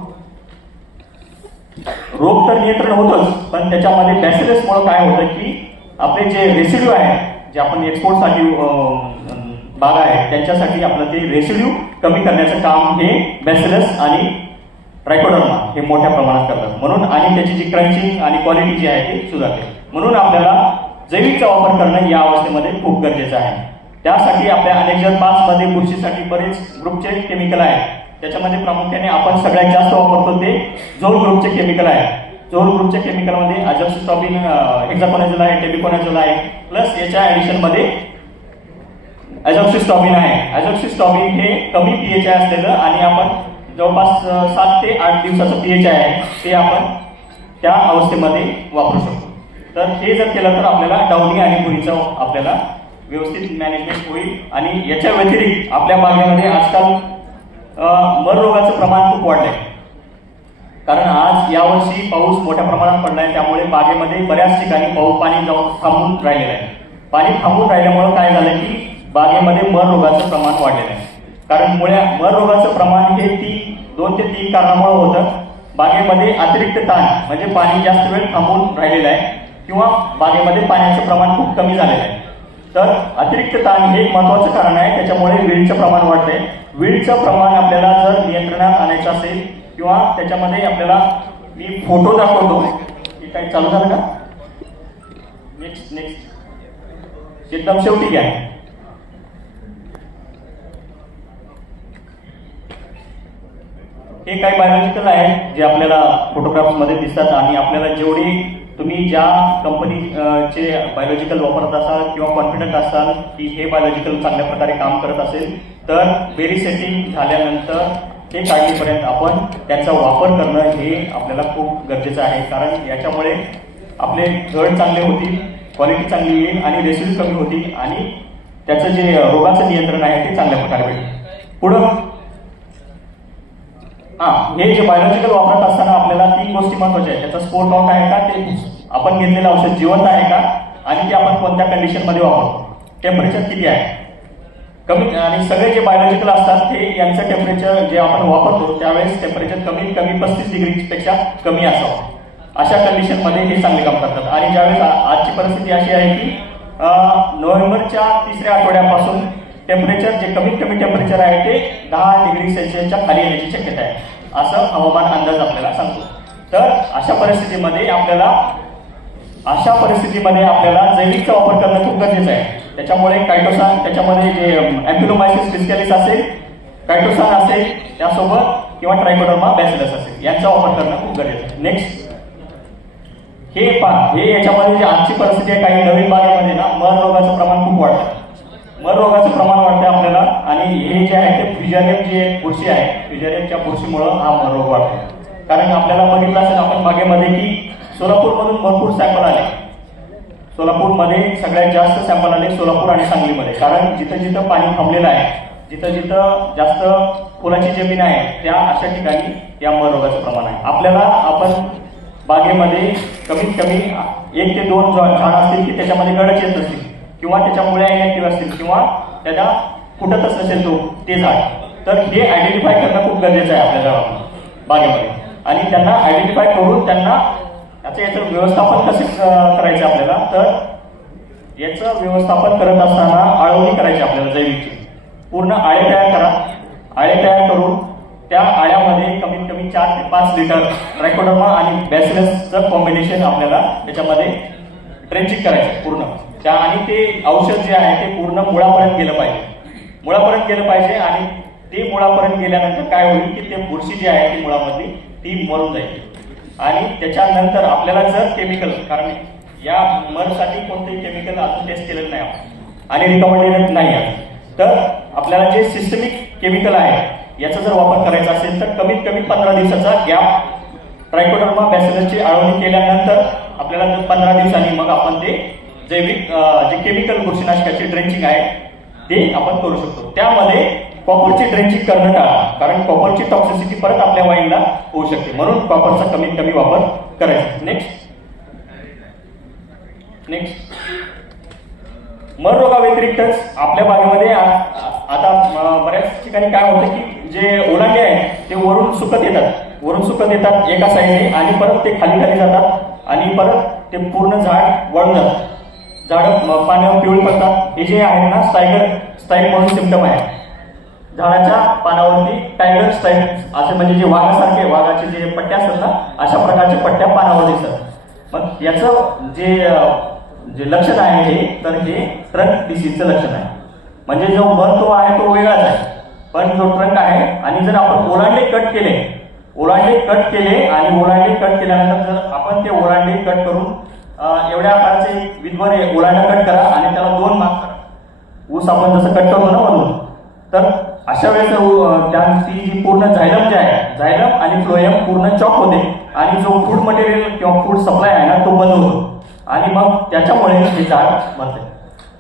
रोग तर नियंत्रण होतच, पण त्याच्यामध्ये बॅसिलसमुळे काय होतं की आपले जे रेसिड्यू आहे जे आपण एक्सपोर्टसाठी बागा आहेत त्यांच्यासाठी आपलं ते रेसिड्यू कमी करण्याचं काम हे बॅसिलस आणि ट्रायकोडर्मा हे मोठ्या प्रमाणात करतात. म्हणून आणि त्याची जी क्रंचिंग आणि क्वालिटी जी आहे ती सुधारते. म्हणून आपल्याला जैविकचा वापर करणं या अवस्थेमध्ये खूप गरजेचं आहे. त्यासाठी आपल्या अनेक 5 मध्ये बुरशीसाठी बरेच ग्रुपचे केमिकल आहेत. त्याच्यामध्ये प्रामुख्याने आपण सगळ्यात जास्त वापरतो ते झोल ग्रुपचे केमिकल आहे. झोल ग्रुपच्या केमिकलमध्ये अझोक्सिस्ट्रॉबिन, हेक्साकोनाझोल आहे, टेबिकोनाझोल आहे, प्लस याच्या ऍडिशन मध्ये अझोक्सिस्ट्रॉबिन आहे. अझोक्सिस्ट्रॉबिन हे कमी पीएच असलेलं आणि आपण जवळपास 7 ते 8 दिवसाचं पीएच आहे ते आपण त्या अवस्थेमध्ये वापरू शकतो. तर हे जर केलं तर आपल्याला डाउनी आणि बुरीचं आपल्याला व्यवस्थित मॅनेजमेंट होईल. आणि याच्या व्यतिरिक्त आपल्या बागेमध्ये आजकाल मर रोगाचं प्रमाण खूप वाढलंय. कारण आज यावर्षी पाऊस मोठ्या प्रमाणात पडलाय, त्यामुळे बागेमध्ये बऱ्याच ठिकाणी पाणी जाऊन थांबून राहिलेलं आहे. पाणी थांबून राहिल्यामुळे काय झालं की बागेमध्ये मर रोगाचं प्रमाण वाढलेलं आहे. कारण मर रोगाचं प्रमाण हे 2 ते 3 कारणामुळे होतं. बागेमध्ये अतिरिक्त ताण म्हणजे पाणी जास्त वेळ थांबून राहिलेलं आहे किंवा बागेमध्ये पाण्याचं प्रमाण खूप कमी झालेलं आहे. तर अतिरिक्त ताण हे एक महत्वाचं कारण आहे. त्याच्यामुळे वीडचं प्रमाण वाढतंय. वीडचं प्रमाण आपल्याला जर नियंत्रणात आणायचं असेल किंवा त्याच्यामध्ये आपल्याला मी फोटो दाखवतो की काही चालू झालं का. नेक्स्ट एकदम शेवटी घ्या. हे काही बायोलॉजिकल आहेत जे आपल्याला फोटोग्राफ्स मध्ये दिसतात. आणि आपल्याला जेवढी तुम्ही ज्या कंपनीचे बायोलॉजिकल वापरत असाल किंवा कॉन्फिडंट असाल की हे बायोलॉजिकल चांगल्या प्रकारे काम करत असेल तर बेरी सेटिंग झाल्यानंतर ते काढणीपर्यंत आपण त्याचा वापर करणं हे आपल्याला खूप गरजेचं आहे. कारण याच्यामुळे आपले झड चांगले होतील, क्वालिटी चांगली येईल आणि रेसिड्यू कमी होतील आणि त्याचं जे रोगाचं नियंत्रण आहे ते चांगल्या प्रकारे होईल. पुढं हे जे बायोलॉजिकल वापरत असताना आपल्याला 3 गोष्टी महत्वाच्या आहेत. त्याचा स्पोर काउंट आहे का, ते आपण घेतलेलं औषध जिवंत आहे का, आणि ते आपण कोणत्या कंडिशन मध्ये वापरतो, टेम्परेचर किती आहे कमी. आणि सगळे जे बायोलॉजिकल असतात ते यांचं टेम्परेचर जे आपण वापरतो त्यावेळेस टेम्परेचर कमीत कमी 35 डिग्री पेक्षा कमी असावं. अशा कंडिशन मध्ये हे चांगले काम करतात. आणि ज्यावेळेस आजची परिस्थिती अशी आहे की नोव्हेंबरच्या 3ऱ्या आठवड्यापासून टेम्परेचर जे कमीत कमी टेम्परेचर आहे ते 10 डिग्री सेल्सिअसच्या खाली येण्याची शक्यता आहे असं हवामान अंदाज आपल्याला सांगतो. तर अशा परिस्थितीमध्ये आपल्याला जैविकचा वापर करणं खूप गरजेचं आहे. त्याच्यामुळे कायटोसान, त्याच्यामध्ये जे अँफिलोमायसिस डिस्कॅलिस असेल, कायटोसान असेल, त्यासोबत किंवा ट्रायकोडर्मा बॅसिलस असेल यांचा वापर करणं खूप गरजेचं आहे. नेक्स्ट हे याच्यामध्ये जे आजची परिस्थिती आहे काही नवीन बागेमध्ये ना मर रोगाचं प्रमाण खूप वाढतं. मर रोगाचं प्रमाण वाढतं आपल्याला. आणि हे जे आहे ते फ्युजारियम जी एक बुरशी आहे, फ्युजारियमच्या बुरशीमुळं हा मर रोग वाढतो. कारण आपल्याला बघितलं असेल आपण बागेमध्ये की सोलापूरमधून भरपूर सॅम्पल आले. सोलापूरमध्ये सगळ्यात जास्त सॅम्पल आले सोलापूर आणि सांगलीमध्ये. कारण जिथं जिथं पाणी थांबलेलं आहे, जिथं जिथं जास्त फुलाची जमीन आहे त्या अशा ठिकाणी या मर रोगाचं प्रमाण आहे. आपल्याला आपण बागेमध्ये कमीत कमी 1 ते 2 झाड असतील की त्याच्यामध्ये गडच येत नसतील किंवा त्याच्या मुळ्या इनॅक्टिव्ह असतील किंवा त्याला फुटतच नसेल ते झाड, तर हे आयडेंटिफाय करणं खूप गरजेचं आहे आपल्याला बागेमध्ये. आणि त्यांना आयडेंटिफाय करून त्यांना याचं व्यवस्थापन कसे करायचं आपल्याला, तर याचं व्यवस्थापन करत असताना आळवणी करायची आपल्याला जैविकची. पूर्ण आळे तयार करा. आळे तयार करून त्या आळ्यामध्ये कमीत कमी 4 ते 5 लिटर ट्रायकोडर्मा आणि बॅसिलसचं कॉम्बिनेशन आपल्याला त्याच्यामध्ये ट्रेंचिंग करायचं पूर्ण. आणि ते औषध जे आहे ते पूर्ण मुळापर्यंत गेलं पाहिजे. आणि ते मुळापर्यंत गेल्यानंतर काय होईल की ते बुरशी जी आहे ती मुळामधली ती मरून जाईल. आणि त्याच्यानंतर आपल्याला जर केमिकल, कारण या मरसाठी कोणतेही केमिकल अजून टेस्ट केलेलं नाही आपण आणि रिकमेंडेड नाही आहे, तर आपल्याला जे सिस्टमिक केमिकल आहे याचा जर वापर करायचा असेल तर कमीत कमी 15 दिवसाचा गॅप, ट्रायकोडर्मा बॅसिलसची आळवणी केल्यानंतर आपल्याला 15 दिवसांनी मग आपण ते जैविक जे केमिकल बुरशीनाशकाची ड्रेंचिंग आहे ते आपण करू शकतो. त्यामध्ये कॉपरची ड्रेंचिंग करणं टाळा, कारण कॉपरची टॉक्सिसिटी परत आपल्या वाईनला होऊ शकते, म्हणून कॉपरचा कमीत कमी वापर करायचा. नेक्स्ट मर रोगा व्यतिरिक्तच आपल्या बागेमध्ये आता बऱ्याच ठिकाणी काय होतं की जे ओलांडे आहेत ते वरून सुकत येतात एका साईडने आणि परत ते खाली जातात आणि परत ते पूर्ण झाड वाळून जातात, झाडं पाण्यावर पिवळी पडतात. हे जे आहे ना स्टाईल म्हणून सिम्पटम आहे. झाडाच्या पानावरती टायगर स्टाईल असे म्हणजे जे वाघाचे जे पट्ट्या असतात ना, अशा प्रकारच्या पट्ट्या पानावर दिसतात. मग याचं जे लक्षण आहे हे, तर हे ट्रंक डिसीजचं लक्षण आहे. म्हणजे जो मर तो आहे तो वेगळाच आहे, पण जो ट्रंक आहे. आणि जर आपण ओलांडे कट केले आणि ओलांडे कट केल्यानंतर जर आपण ते ओलांडे कट करून एवढ्या आकाराचे विधवर ओलांडा कट करा आणि त्याला 2 भाग करा. ऊस आपण जसं कट करतो ना मधून, तर अशा वेळेस त्यांची जी पूर्ण झायलम जे आहे, झायलम आणि फ्लोएम पूर्ण चॉक होते आणि जो फूड मटेरियल किंवा फूड सप्लाय आहे ना तो बंद होतो आणि मग त्याच्यामुळे हे झाड मरते.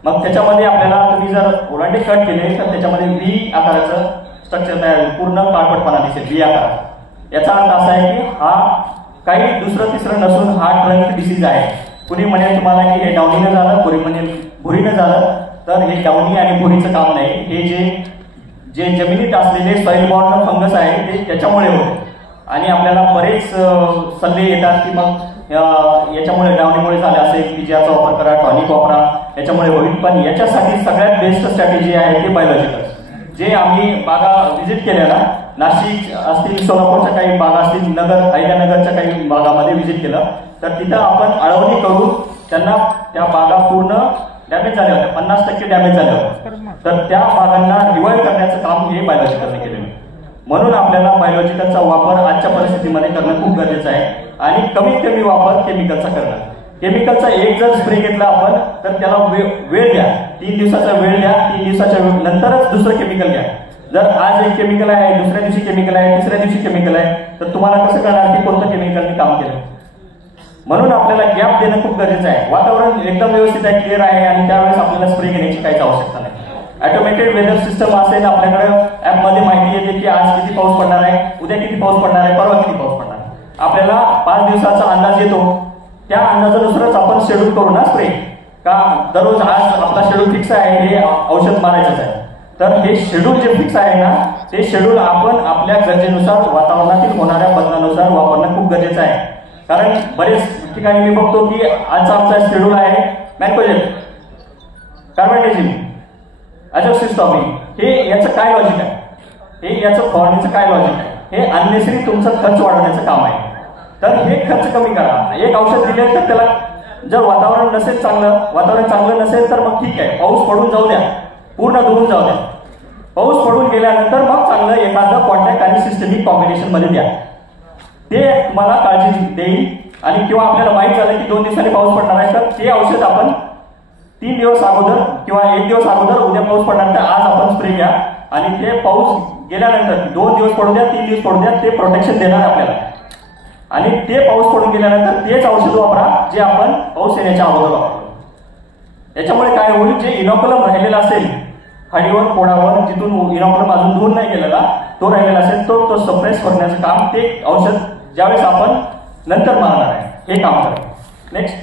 मग त्याच्यामध्ये आपल्याला तुम्ही जर ओलांडे कट केले तर त्याच्यामध्ये व्ही आकाराचं स्ट्रक्चर तयार होईल, पूर्ण काळपटपणा दिसेल व्ही आकाराचा. याचा अर्थ असा आहे की हा काही दुसरं तिसरं नसून हा ट्रंक डिसीज आहे. कुणी म्हणेल तुम्हाला की हे डाउनीनं झालं, कुणी म्हणेल भुरीनं झालं, तर हे डाउनी आणि भुरीचं काम नाही. हे जे जमिनीत असलेले सॉइल बॉर्न फंगस आहे ते त्याच्यामुळे होते. आणि आपल्याला बरेच सल्ले येतात की मग याच्यामुळे डाउनीमुळे झाले असेल की ज्याचा वापर करा, टॉनिक वापरा, याच्यामुळे होईल. पण याच्यासाठी सगळ्यात बेस्ट स्ट्रॅटेजी आहे ते बायोलॉजिकल. जे आम्ही बागा व्हिजिट केल्या ना, नाशिक असतील, सोलापूरच्या काही बागा असतील, अहिल्यानगरच्या काही बागामध्ये व्हिजिट केलं, तर तिथं आपण आळवणी करून त्यांना त्या बागा पूर्ण डॅमेज झाल्या होत्या, 50% डॅमेज झाल्या होत्या. तर त्या बागांना रिवाईव्ह करण्याचं काम हे बायोलॉजिकलने केलेलं. म्हणून आपल्याला बायोलॉजिकलचा वापर आजच्या परिस्थितीमध्ये करणं खूप गरजेचं आहे आणि कमीत कमी वापर केमिकलचा करणं. केमिकलचा एक जर स्प्रे घेतला आपण तर त्याला वेळ द्या, 3 दिवसाचा वेळ द्या. 3 दिवसाच्या नंतरच दुसरं केमिकल घ्या. जर आज एक केमिकल आहे, दुसऱ्या दिवशी केमिकल आहे, तिसऱ्या दिवशी केमिकल आहे, तर तुम्हाला कसं कळणार की कोणतं केमिकलने काम केलं. म्हणून आपल्याला गॅप देणं खूप गरजेचं आहे. वातावरण एकदम व्यवस्थित आहे, क्लिअर आहे आणि त्यावेळेस आपल्याला स्प्रे घेण्याची काहीच आवश्यकता नाही. ऑटोमेटेड वेदर सिस्टम असेल आपल्याकडे, ऍपमध्ये माहिती येते की आज किती पाऊस पडणार आहे, उद्या किती पाऊस पडणार आहे, परवा किती पाऊस पडणार आहे. आपल्याला 5 दिवसाचा अंदाज येतो. त्या अंदाजानुसारच आपण शेड्यूल करू ना स्प्रे, का दररोज आज आपला शेड्यूल फिक्स आहे, हे औषध मारायचंच आहे. तर हे शेड्यूल जे फिक्स आहे ना, ते शेड्यूल आपण आपल्या गरजेनुसार, वातावरणातील होणाऱ्या बदलानुसार वापरणं खूप गरजेचं आहे. कारण बरेच ठिकाणी मी बघतो की आजचा आमचा शेड्यूल आहे मॅन्कोजेब, कार्बेंडेजिम, अजोक्सिस्टॉपिन. हे याचं काय लॉजिक आहे, हे याचं फवारणीचं काय लॉजिक आहे? हे अननेसरी तुमचं खर्च वाढवण्याचं काम आहे. तर हे खर्च कमी करा. एक औषध दिले तर त्याला जर वातावरण नसेल वातावरण चांगलं नसेल तर मग ठीक आहे, पाऊस पडून जाऊ द्या, पूर्ण धुवून जाऊ द्या. पाऊस पडून गेल्यानंतर मग चांगलं एखादं कॉन्टॅक्ट आणि सिस्टमिक कॉम्बिनेशन मध्ये द्या. ते तुम्हाला काळजी देईल. आणि किंवा आपल्याला माहित झालं की 2 दिवसांनी पाऊस पडणार आहे, तर ते औषध आपण 3 दिवस अगोदर किंवा 1 दिवस अगोदर, उद्या पाऊस पडणार तर आज आपण स्प्रे घ्या आणि ते पाऊस गेल्यानंतर 2 दिवस पडू द्या, 3 दिवस पडू द्या, ते प्रोटेक्शन देणार आपल्याला. आणि ते पाऊस पडून गेल्यानंतर तेच औषध वापरा जे आपण पाऊस येण्याच्या अगोदर वापरतो. याच्यामुळे काय होईल, जे इनॉक्युलम राहिलेला असेल हडीवर, पोडावर, जिथून इनॉक्युलम अजून दूर नाही गेलेला तो राहिलेला असेल, तो सप्रेस करण्याचं काम ते औषध ज्यावेळेस आपण नंतर मारणार आहे हे काम करेल. नेक्स्ट,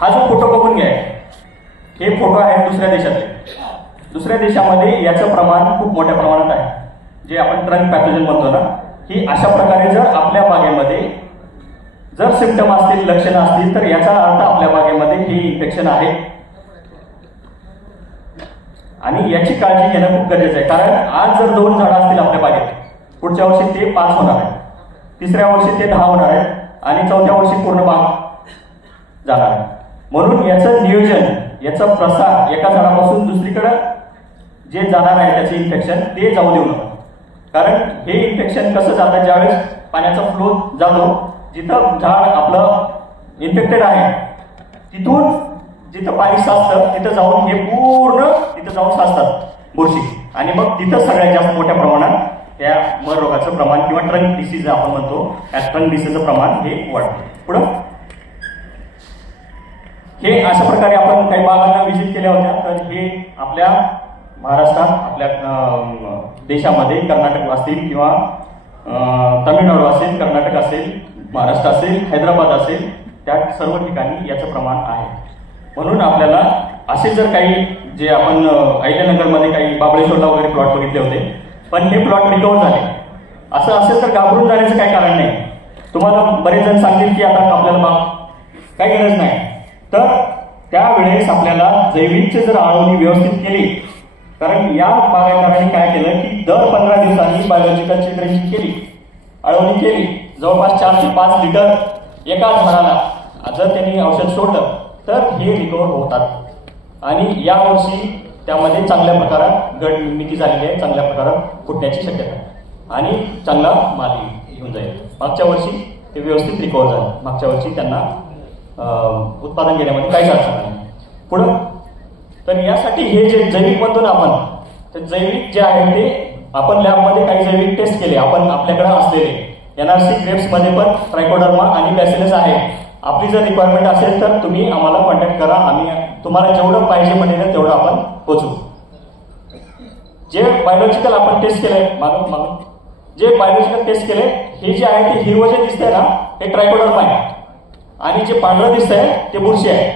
हा जो फोटो बघून घ्या, हे फोटो आहेत दुसऱ्या देशातले. दुसऱ्या देशामध्ये याचं प्रमाण खूप मोठ्या प्रमाणात आहे, जे आपण ट्रंक पॅथोजन म्हणतो ना. की अशा प्रकारे जर आपल्या बागेमध्ये जर सिम्पटम असतील, लक्षणं असतील, तर याचा अर्थ आपल्या बागेमध्ये हे इन्फेक्शन आहे आणि याची काळजी घेणं खूप गरजेचं आहे. कारण आज जर 2 झाडं असतील आपल्या बागेत, पुढच्या वर्षी ते 5 होणार आहे, तिसऱ्या वर्षी ते 10 होणार आहे आणि चौथ्या वर्षी पूर्ण बाग जाणार आहे. म्हणून याचं नियोजन, याचा प्रसार एका झाडापासून दुसरीकडे जे जाणार आहे त्याचं इन्फेक्शन ते जाऊ देऊ नका. कारण हे इन्फेक्शन कसं जातं, ज्यावेळेस पाण्याचा फ्लो जातो जिथं झाड आपलं इन्फेक्टेड आहे तिथून जिथं पाणी साचतं तिथं जाऊन हे पूर्ण तिथं जाऊन साचतात बुरशी, आणि मग तिथं सगळ्यात जास्त मोठ्या प्रमाणात त्या मर रोगाचं प्रमाण किंवा ट्रंक डिसीज आपण म्हणतो त्या ट्रंक डिसीजचं प्रमाण हे वाढतं. पुढं हे अशा प्रकारे आपण काही भागांना व्हिजिट केल्या होत्या. तर हे आपल्या महाराष्ट्रात, आपल्या देशामध्ये कर्नाटक असतील किंवा तमिळनाडू असेल, कर्नाटक असेल, महाराष्ट्र असेल, हैदराबाद असेल, त्या सर्व ठिकाणी याचं प्रमाण आहे. म्हणून आपल्याला असे जर काही जे आपण अहिल्यानगरमध्ये काही बाबळेश्वरला वगैरे प्लॉट बघितले होते, पण हे प्लॉट रिकव्हर झाले, असं असेल तर घाबरून जाण्याचं काही कारण नाही. तुम्हाला बरेच जण सांगतील की आता आपल्याला बाग काही गरज नाही, तर त्यावेळेस आपल्याला जैविकची जर आळवणी व्यवस्थित केली, कारण या बागायतदारांनी काय केलं की दर 15 दिवसांनी बायोलॉजिकलची ड्रेंचिंग केली, आळवणी केली, जवळपास 4 ते 5 लिटर एका झाडाला जर त्यांनी औषध सोडलं तर हे रिकव्हर होतात. आणि यावर्षी त्यामध्ये चांगल्या प्रकारात गड निर्मिती झालेली आहे, चांगल्या प्रकारात फुटण्याची शक्यता आहे आणि चांगला माल घेऊन जाईल. मागच्या वर्षी ते व्यवस्थित रिकव्हर झालं, मागच्या वर्षी त्यांना उत्पादन घेण्यामध्ये काहीच अडचण नाही. पुढं तर यासाठी हे जे जैविक म्हणतो ना आपण, तर जैविक जे आहे ते आपण लॅबमध्ये काही जैविक टेस्ट केले, आपण आपल्याकडे असलेले NRC ग्रेप्समध्ये पण ट्रायकोडर्मा आणि बॅसिलस आहे. आपली जर रिक्वायरमेंट असेल तर तुम्ही आम्हाला कॉन्टॅक्ट करा, आम्ही तुम्हाला जेवढं पाहिजे म्हणेल तेवढं आपण पोचवू. जे बायोलॉजिकल आपण टेस्ट केले मागून जे बायोलॉजिकल टेस्ट केले, हे जे आहे ते हिरवं जे दिसतंय ना हे ट्रायकोडर्मा आहे, आणि जे पांढरं दिसतंय ते बुरशी आहे.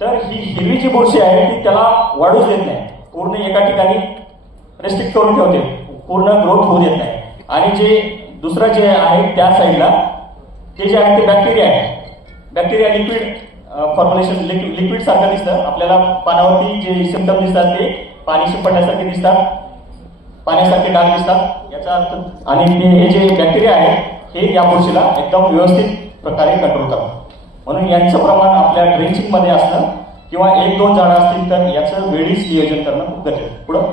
तर ही हिरवी जी बुरशी आहे ती त्याला वाढूच देत नाही, पूर्ण एका ठिकाणी रेस्ट्रिक्ट करून ठेवते, पूर्ण ग्रोथ होऊ देत नाही. आणि जे दुसरं जे आहे त्या साईडला ते जे आहे ते बॅक्टेरिया आहे. बॅक्टेरिया लिक्विड फॉर्म्युलेशन, लिक्विड सारखं दिसतं आपल्याला. पानावरती जे सिम्पटम दिसतात ते पाणी शिंपडण्यासारखे दिसतात, पाण्यासारखे डाग दिसतात याचा अर्थ. आणि हे जे बॅक्टेरिया आहे हे या बुरशीला एकदम व्यवस्थित प्रकारे कंट्रोल करतात. म्हणून यांचं प्रमाण आपल्या ड्रेंचिंग मध्ये असणं किंवा 1-2 झाडं असतील तर याचं वेळीच नियोजन करणं खूप गरजेचं आहे. पुढं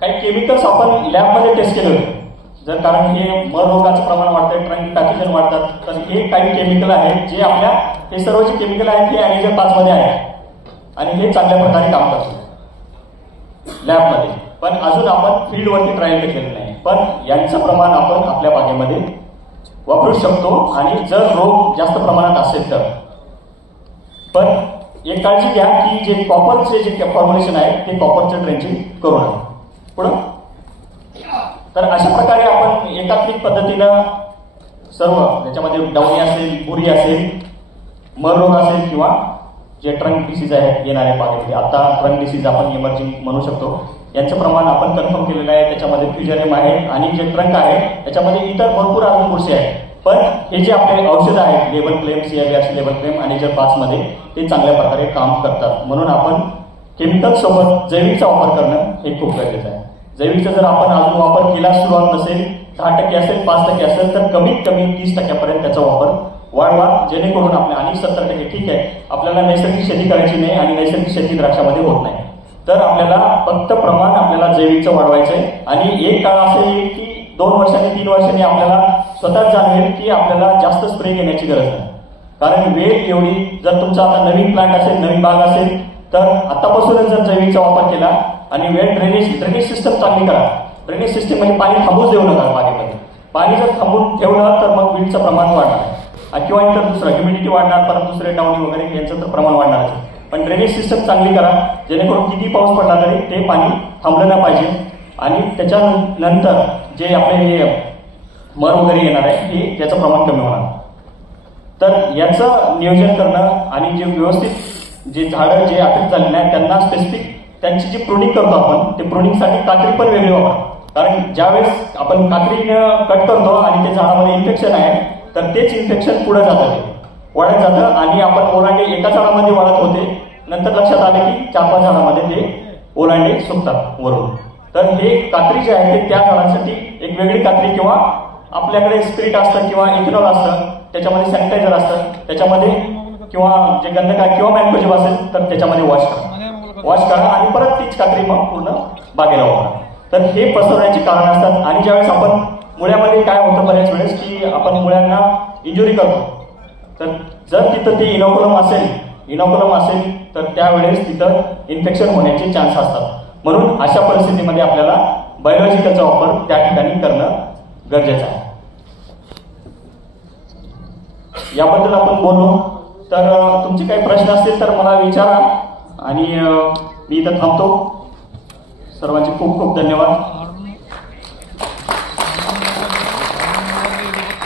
काही केमिकल्स आपण लॅबमध्ये टेस्ट केले होते. जर कारण हे मर रोगाचं प्रमाण वाढतंय, ट्रंक पॅथोजन वाढतात, तर हे काही केमिकल आहेत जे आपल्या हे सर्व जे केमिकल आहेत हे ॲनिजर 5 मध्ये आहेत आणि हे चांगल्या प्रकारे काम करतात लॅबमध्ये. पण अजून आपण फील्डवरती ट्रायल केलेलं नाही, पण यांचं प्रमाण आपण आपल्या बागेमध्ये वापरू शकतो. आणि जर रोग जास्त प्रमाणात असेल तर. पण एक काळजी घ्या की जे कॉपरचे जे फॉर्म्युलेशन आहे ते कॉपरचं ड्रेंचिंग करू नका. पुढं तर अशा प्रकारे आपण एकात्मिक पद्धतीनं सर्व ज्याच्यामध्ये डावणी असेल, बुरी असेल, मर रोग असेल किंवा जे ट्रंक डिसीज आहेत येणाऱ्या बागेमध्ये, आता ट्रंक डिसीज आपण इमर्जिंग म्हणू शकतो, यांचं प्रमाण आपण कन्फर्म केलेलं आहे. त्याच्यामध्ये फ्युजरियम आहे आणि जे ट्रंक आहे त्याच्यामध्ये इतर भरपूर अजून बुरशी आहेत. पण हे जे आपले औषधं आहेत label claim, CIBRC label claim आणि जर 5 मध्ये ते चांगल्या प्रकारे काम करतात. म्हणून आपण केमिकल सोबत जैविकचा वापर करणं हे खूप गरजेचं आहे. जैविकचा जर आपण अजून वापर केला सुरुवात नसेल, 10% असेल, 5% असेल, तर कमीत कमी 30% त्याचा वापर वाढवा, जेणेकरून आपल्या. आणि 70% ठीक आहे, आपल्याला नैसर्गिक शेती करायची नाही आणि नैसर्गिक शेती द्राक्षामध्ये होत नाही, तर आपल्याला फक्त प्रमाण आपल्याला जैविकचं वाढवायचंय. आणि एक काळ असं येईल की 2 वर्षांनी 3 वर्षांनी आपल्याला स्वतःच जाणवेल की आपल्याला जास्त स्प्रे घेण्याची गरज नाही. कारण वेळ एवढी, जर तुमचा आता नवीन प्लांट असेल, नवीन बाग असेल, तर आतापासूनच जर जैविकचा वापर केला आणि वेळ ड्रेनेज सिस्टम चांगली करा. ड्रेनेज सिस्टम म्हणजे पाणी थांबूच देऊ नका बागेमध्ये. पाणी जर थांबून ठेवलं तर मग वीडचं प्रमाण वाढणार किंवा इतर दुसरं ह्युमिडिटी वाढणार, परत दुसरे डाऊनी वगैरे यांचं तर प्रमाण वाढणार. पण ड्रेनेज सिस्टम चांगली करा, जेणेकरून किती पाऊस पडला तरी ते पाणी थांबलं नाही पाहिजे. आणि त्याच्यानंतर जे आपले हे मर वगैरे येणार आहे हे त्याचं प्रमाण कमी होणार. तर याचं नियोजन करणं आणि जे व्यवस्थित जे झाडं जे अफेक्ट झालेले आहेत त्यांना स्पेसिफिक त्यांची जी प्रुनिंग करतो आपण, ते प्रुनिंगसाठी कात्री पण वेगळी वापरा. कारण ज्यावेळेस आपण कात्रीनं कट करतो आणि ते झाडामध्ये इन्फेक्शन आहे तर तेच इन्फेक्शन पुढे जातं, ते वाढत जातं आणि आपण ओलांडे एका झाडामध्ये वाढत होते, नंतर लक्षात आलं की 4-5 झाडामध्ये ते ओलांडे सुकतात वरून. तर हे कात्री जे आहे ते त्या झाडांसाठी एक वेगळी कात्री किंवा आपल्याकडे स्पिरिट असतं किंवा इथेनॉल असतं, त्याच्यामध्ये सॅनिटायझर असतं, त्याच्यामध्ये किंवा जे गंधक आहे किंवा मॅनकोजेब असेल तर त्याच्यामध्ये वॉश करा. वॉश करा आणि परत तीच कात्री मग पूर्ण बागेला वापरा. तर हे पसरण्याची कारण असतात. आणि ज्यावेळेस आपण मुळ्यामध्ये काय होतं बऱ्याच वेळेस की आपण मुळ्यांना इंजुरी करतो. तर जर तिथं ते इनोकुलम असेल तर त्यावेळेस तिथं इन्फेक्शन होण्याचे चान्स असतात. म्हणून अशा परिस्थितीमध्ये आपल्याला बायोलॉजिकलचा वापर त्या ठिकाणी करणं गरजेचं आहे. याबद्दल आपण बोललो. तर तुमचे काही प्रश्न असतील तर मला विचारा आणि मी इथं थांबतो. सर्वांचे खूप खूप धन्यवाद.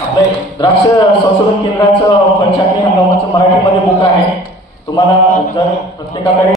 आपले द्राक्ष संशोधन केंद्राचं फळछाटणी हंगामाचं मराठीमध्ये बुक आहे. तुम्हाला जर प्रत्येकाकडे